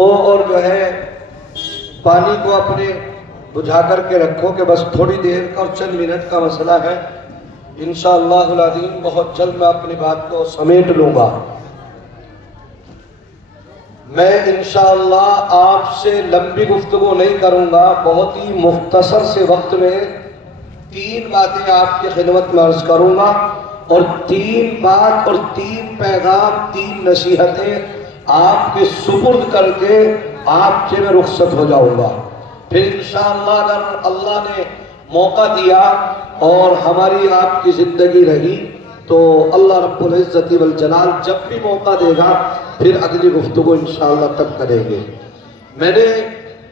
کو اور جو ہے پانی کو اپنے بجھا کر کے رکھو کہ بس تھوڑی دیر کا اور چند منٹ کا مسئلہ ہے، انشاءاللہ العظیم بہت جلد میں اپنی بات کو سمیٹ لوں گا۔ میں انشاءاللہ آپ سے لمبی گفتگو نہیں کروں گا، بہت ہی مختصر سے وقت میں 3 باتیں آپ کی خدمت میں عرض کروں گا، اور 3 بات اور 3 پیغام 3 نصیحتیں آپ کے سپرد کر کے آپ سے میں رخصت ہو جاؤں گا۔ پھر انشاءاللہ اگر اللہ نے موقع دیا اور ہماری آپ کی زندگی رہی تو اللہ رب العزت والجلال جب بھی موقع دے گا پھر اگلی گفتگو انشاءاللہ تب کریں گے۔ میں نے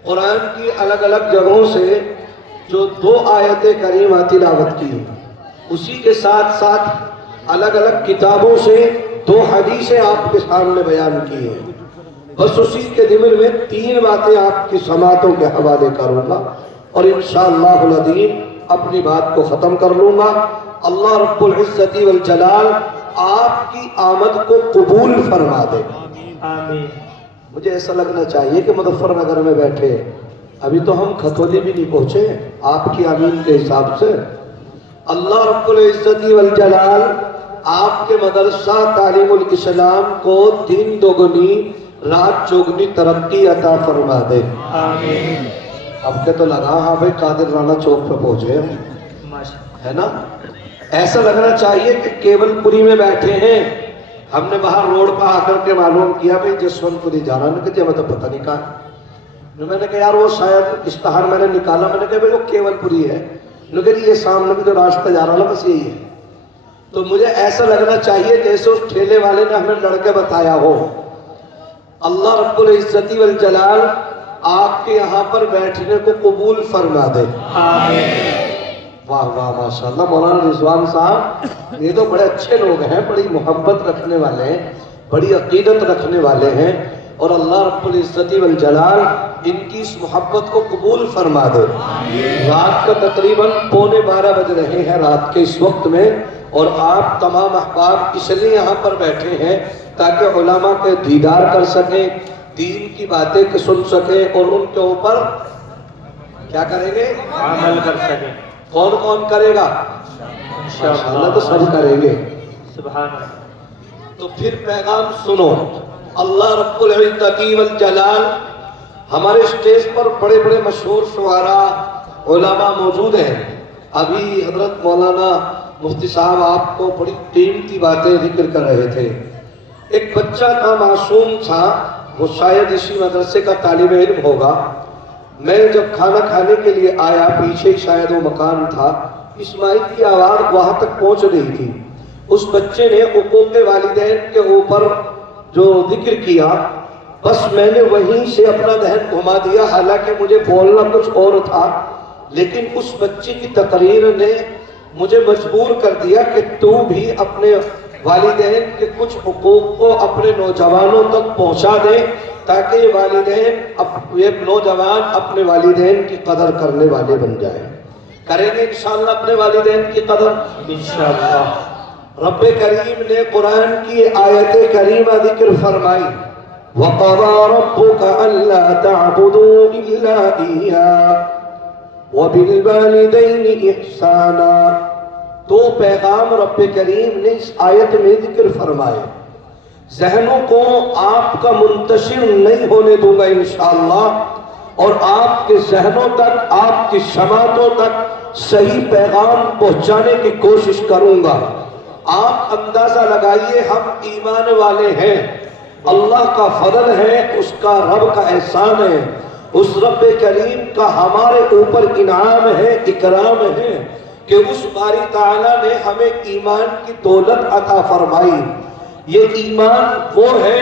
قرآن کی الگ الگ جگہوں سے جو 2 آیتیں کریمہ تلاوت کی، اسی کے ساتھ ساتھ الگ الگ کتابوں سے 2 حدیثیں آپ کے سامنے بیان کی ہیں۔ بس اسی کے ضمن میں 3 باتیں آپ کی سماعتوں کے حوالے کروں گا اور انشاءاللہ العظیم اپنی بات کو ختم کر لوں گا۔ اللہ رب العزت والجلال آپ کی آمد کو قبول فرما دے۔ آمین۔ مجھے ایسا لگنا چاہیے کہ مظفر نگر میں بیٹھے، ابھی تو ہم کھتولی بھی نہیں پہنچے آپ کی آمین کے حساب سے۔ اللہ رب العزت والجلال آپ کے مدرسہ تعلیم الاسلام کو دن دوگنی رات چوگنی ترقی عطا فرما دے۔ آمین۔ اب کے تو لگا ہاں بھائی قادر رانا چوک پہ پہنچے ہم، ماشاءاللہ۔ ہے نا؟ ایسا لگنا چاہیے کہ کیول پوری میں بیٹھے ہیں۔ ہم نے باہر روڈ پہ آ کر کے معلوم کیا بھائی جسونت پوری جانا، نے کہا ہمیں تو پتہ نہیں کہا۔ میں نے کہا یار وہ شاید اشتہار میں نے نکالا، میں نے کہا بھائی وہ کیول پوری ہے، نے کہا یہ سامنے بھی جو راستہ جا رہا ہے بس یہی ہے۔ تو مجھے ایسا لگنا چاہیے جیسے اس ٹھیلے والے نے ہمیں لڑ کے بتایا ہو۔ اللہ رب العزت والجلال آپ کے یہاں پر بیٹھنے کو قبول فرما دے۔ آمین۔ واہ واہ ماشاءاللہ مولانا رضوان صاحب، یہ تو بڑے اچھے لوگ ہیں، بڑی محبت رکھنے والے ہیں، بڑی عقیدت رکھنے والے ہیں، اور اللہ رب العزت والجلال ان کی اس محبت کو قبول فرما دے۔ رات کا تقریباً 11:15 بج رہے ہیں رات کے اس وقت میں، اور آپ تمام احباب اس لیے یہاں پر بیٹھے ہیں تاکہ علماء کے دیدار کر سکیں، دین کی باتیں سن سکیں، اور ان کے اوپر کیا کریں گے؟ عمل کر سکیں۔ کون کون کرے گا؟ انشاءاللہ تو سب کریں گے۔ سبحان اللہ۔ تو پھر پیغام سنو۔ اللہ رب العزت والجلال، ہمارے اسٹیج پر بڑے بڑے مشہور شعراء علماء موجود ہیں۔ ابھی حضرت مولانا مفتی صاحب آپ کو بڑی قیمتی باتیں ذکر کر رہے تھے۔ ایک بچہ تھا، معصوم تھا، وہ شاید اسی مدرسے کا طالب علم ہوگا۔ میں جب کھانا کھانے کے لیے آیا، پیچھے ہی شاید وہ مکان تھا، اسماعیل کی آواز وہاں تک پہنچ رہی تھی۔ اس بچے نے حقوق والدین کے اوپر جو ذکر کیا، بس میں نے وہیں سے اپنا ذہن گھما دیا، حالانکہ مجھے بولنا کچھ اور تھا، لیکن اس بچے کی تقریر نے مجھے مجبور کر دیا کہ تو بھی اپنے والدین کے کچھ حقوق کو اپنے نوجوانوں تک پہنچا دے، تاکہ یہ والدین، یہ نوجوان اپنے والدین کی قدر کرنے والے بن جائیں۔ کریں گے انشاءاللہ اپنے والدین کی قدر انشاءاللہ۔ رب کریم نے قرآن کی آیت کریمہ ذکر فرمائی، وَقَضَى رَبُّكَ أَلَّا تَعْبُدُوا إِلَّا إِيَّاهُ وَبِالْوَالِدَيْنِ إِحْسَانًا۔ 2 پیغام رب کریم نے اس آیت میں ذکر فرمائے۔ ذہنوں کو آپ کا منتشر نہیں ہونے دوں گا انشاءاللہ، اور آپ کے ذہنوں تک، آپ کی سماعتوں تک صحیح پیغام پہنچانے کی کوشش کروں گا۔ آپ اندازہ لگائیے، ہم ایمان والے ہیں، اللہ کا فضل ہے، اس کا رب کا احسان ہے، اس رب کریم کا ہمارے اوپر انعام ہے، اکرام ہے کہ اس باری تعالیٰ نے ہمیں ایمان کی دولت عطا فرمائی۔ یہ ایمان وہ ہے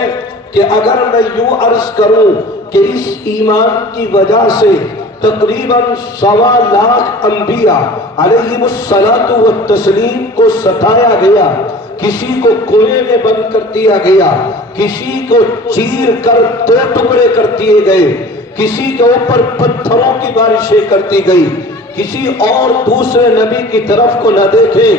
کہ اگر میں یوں عرض کروں کہ اس ایمان کی وجہ سے تقریباً 1.25 لاکھ انبیاء علیہم الصلاۃ والتسلیم کو ستایا گیا، کسی کو کنویں میں بند کر دیا گیا، کسی کو چیر کر 2 ٹکڑے کر دیے گئے، کسی کے اوپر پتھروں کی بارشیں کر دی گئی، کسی اور دوسرے نبی کی طرف کو نہ دیکھیں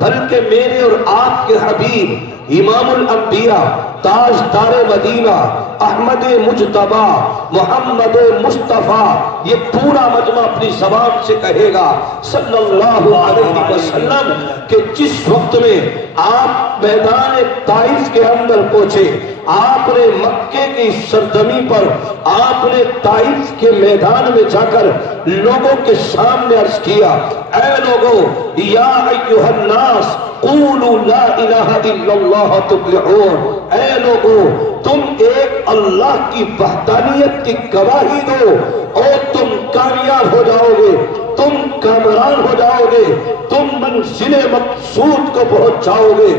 بلکہ میرے اور آپ کے حبیب امام الانبیاء، تاجدار مدینہ، احمد مجتبی، محمد مصطفیٰ، یہ پورا مجمع اپنی زبان سے کہے گا صلی اللہ علیہ وسلم کہ جس وقت میں آپ میدان طائف کے اندر پہنچے، آپ نے مکے کی سرزمین پر، آپ نے طائف کے میدان میں جا کر لوگوں کے سامنے عرض کیا، اے لوگوں، یا ایھا الناس قولوا لا الہ الا اللہ تفلحون، اے لوگوں تم ایک اللہ کی وحدانیت کی گواہی دو اور تم کامیاب ہو جاؤ گے، تم کامران ہو جاؤ گے، تم منزل مقصود کو پہنچ جاؤ گے۔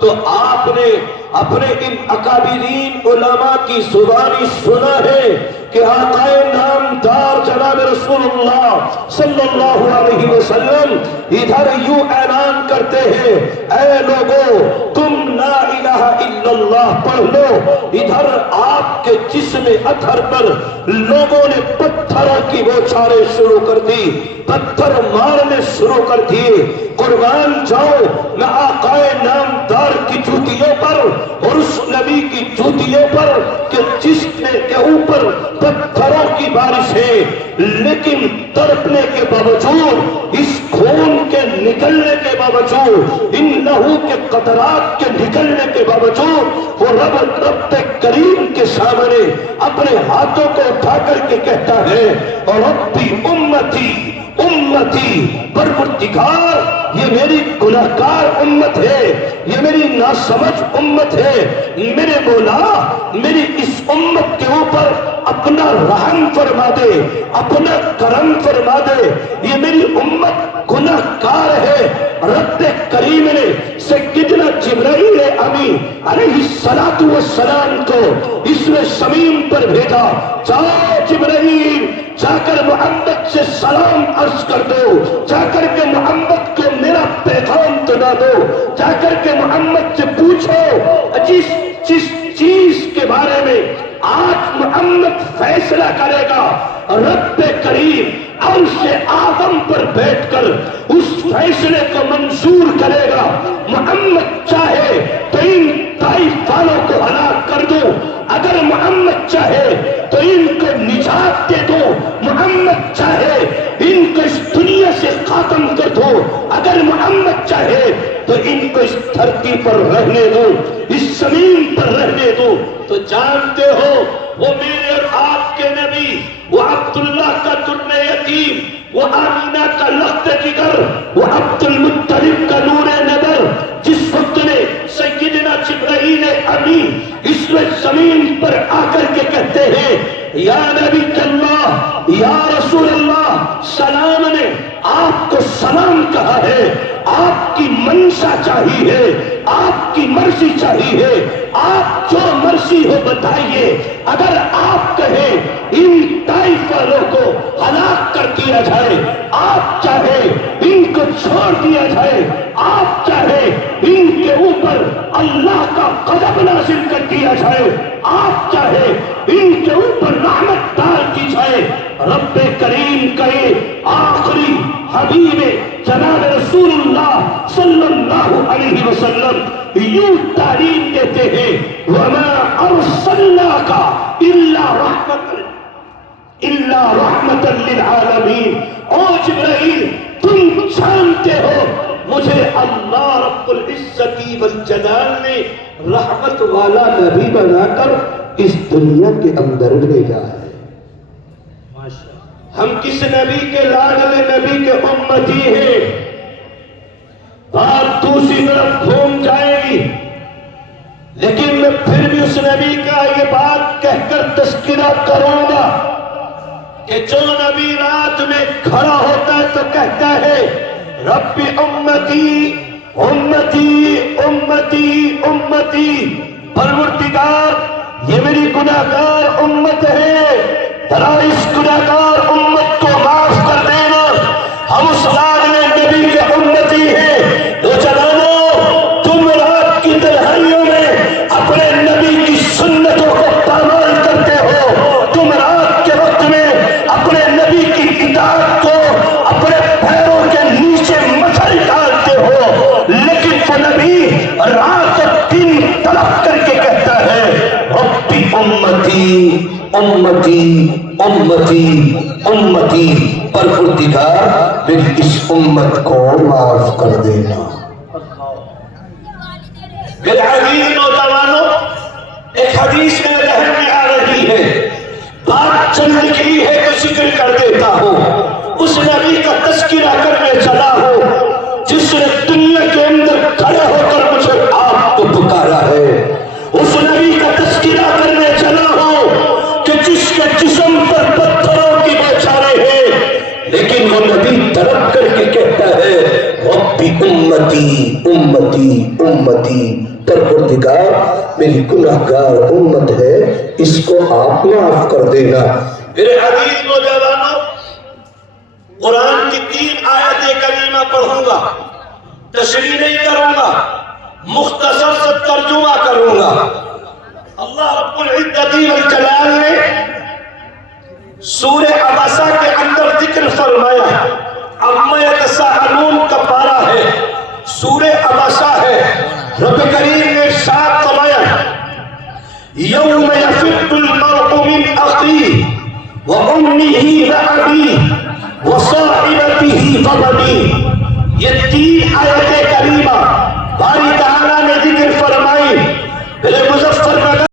تو آپ نے اپنے ان اکابرین علماء کی زبانی سنا ہے کہ آقا نامدار جناب رسول اللہ صلی اللہ علیہ وسلم ادھر یوں اعلان کرتے ہیں، اے لوگوں تم لا الہ الا اللہ پڑھ لو، ادھر آپ کے جسم اطہر پر لوگوں نے پتھروں کی بوچھاریں شروع کر دی، پتھر مارنے شروع کر دیے۔ قربان جاؤ میں آقا نامدار کی جوتیوں پر اور اس نبی کی جوتیوں پر کہ جس کے اوپر پتھروں کی بارش ہے، لیکن تڑپنے کے باوجود، اس خون کے نکلنے کے باوجود، ان لہو کے قطرات کے نکلنے کے باوجود وہ رب کریم کے سامنے اپنے ہاتھوں کو اٹھا کر کے کہتا ہے، ربی امتی امتی، پروردگار یہ میری گناہگار امت ہے، یہ میری ناسمجھ امت ہے، میرے مولا میری اس امت کے اوپر اپنا رحم فرما دے، اپنا کرم فرما دے، یہ میری امت گناہگار ہے۔ رب کریم نے سیدنا جبرائیل امین علیہ السلام کو اس میں زمین پر بھیجا، جاؤ جبرائیل جا کر محمد سے سلام عرض کر دو، جا کر کے محمد کو میرا پیغام سنا دو، جا کر کے محمد سے پوچھو جس چیز کے بارے میں آج محمد فیصلہ کرے گا، رب کریم عرش اعظم پر بیٹھ کر اس فیصلے کو منظور کرے گا۔ محمد چاہے تو ان طائف والوں کو ہلاک کر دو، اگر محمد چاہے تو ان کو نجات دے دو، محمد چاہے ان کو اس دنیا سے ختم کر دو، اگر محمد چاہے تو ان کو اس دھرتی پر رہنے دو، اس زمین پر رہنے دو۔ تو جانتے ہو وہ میرے اور آپ کے نبی، وہ عبداللہ کا درن یتیم، وہ آمینہ کا لخت جگر، وہ عبد المطلب کا نور نظر، جس وقت نے سیدنا جبرائیل امین اس میں زمین پر آ کر کے کہتے ہیں، یا نبی اللہ، یا رسول اللہ، سلام نے آپ کو سلام کہا ہے، آپ کی منشا چاہیے، آپ کی مرضی چاہیے، آپ جو مرضی ہو بتائیے، اگر آپ کہیں ان طائف والوں کو ہلاک کر دیا جائے، آپ چاہے ان کو چھوڑ دیا جائے، آپ چاہے ان کے اوپر اللہ کا غضب نازل کر دیا جائے، آپ چاہے ان کے اوپر رحمت ڈال دی جائے، رب کریم کہے آخری حبیب جناب رسول اللہ صلی اللہ علیہ وسلم یوں تعلیم دیتے ہیں، وَمَا أَرْسَلْنَاكَ إِلَّا رَحْمَةً لِلْعَالَمِينَ۔ او جبرائیل تم جانتے ہو مجھے اللہ رب العزت والجلال نے رحمت والا نبی بنا کر اس دنیا کے اندر بھیجا ہے۔ ہم کس نبی کے لاڈلے نبی کے امتی ہیں؟ بات دوسری طرف گھوم جائے گی، لیکن میں پھر بھی اس نبی کا یہ بات کہہ کر تذکرہ کروں گا کہ جو نبی رات میں کھڑا ہوتا ہے تو کہتا ہے، رب امتی امتی امتی امتی، پروردگار یہ میری گناہگار امت ہے، ذرا اس گناہگار امت کو معاف کر دینا۔ ہم اس لاڈلے نبی کے امتی ہیں۔ نوجوانوں تم رات کی تنہائیوں میں اپنے نبی کی سنتوں کو پامال کرتے ہو، تم رات کے وقت میں اپنے نبی کی اطاعت کو اپنے پیروں کے نیچے مچھر ڈالتے ہو، لیکن وہ نبی رات اور دن امتی امتی امتی، پروردگار میری اس امت کو معاف کر دینا۔ میرے عزیز نوجوانوں، ایک حدیث میں ذہن میں آ رہی ہے، بات چل نکلی ہے تو ذکر کر دیتا ہوں۔ اس نبی کا تذکرہ کرنے چلا ہوں جس نے دنیا کے اندر کھڑے ہو کر مجھے آپ کو پکارا ہے۔ اس نبی کا تذکرہ کرنے چلا ہوں کہ جس کے جسم پر پتھروں کی بوچھاریں ہیں، لیکن وہ نبی تڑپ کر کے کہتا ہے ربی امتی امتی امتی، پروردگار میری گناہگار امت ہے، اس کو آپ معاف کر دینا۔ میرے عزیز نوجوانوں، قرآن کی 3 آیت کریمہ پڑھوں گا، تشریح نہیں کروں گا، مختصر سے ترجمہ کروں گا۔ اللہ رب العزت والجلال نے سورہ عبسہ کے اندر ذکر فرمایا، عما یتساءلون کا پارہ ہے، سورہ عبسہ ہے۔ رب کریم نے ارشاد فرمایا یوم یفر المرء من اخیہ وامہ وابیہ وصاحبتہ وبنیہ۔ یہ 3 آیت کریمہ باری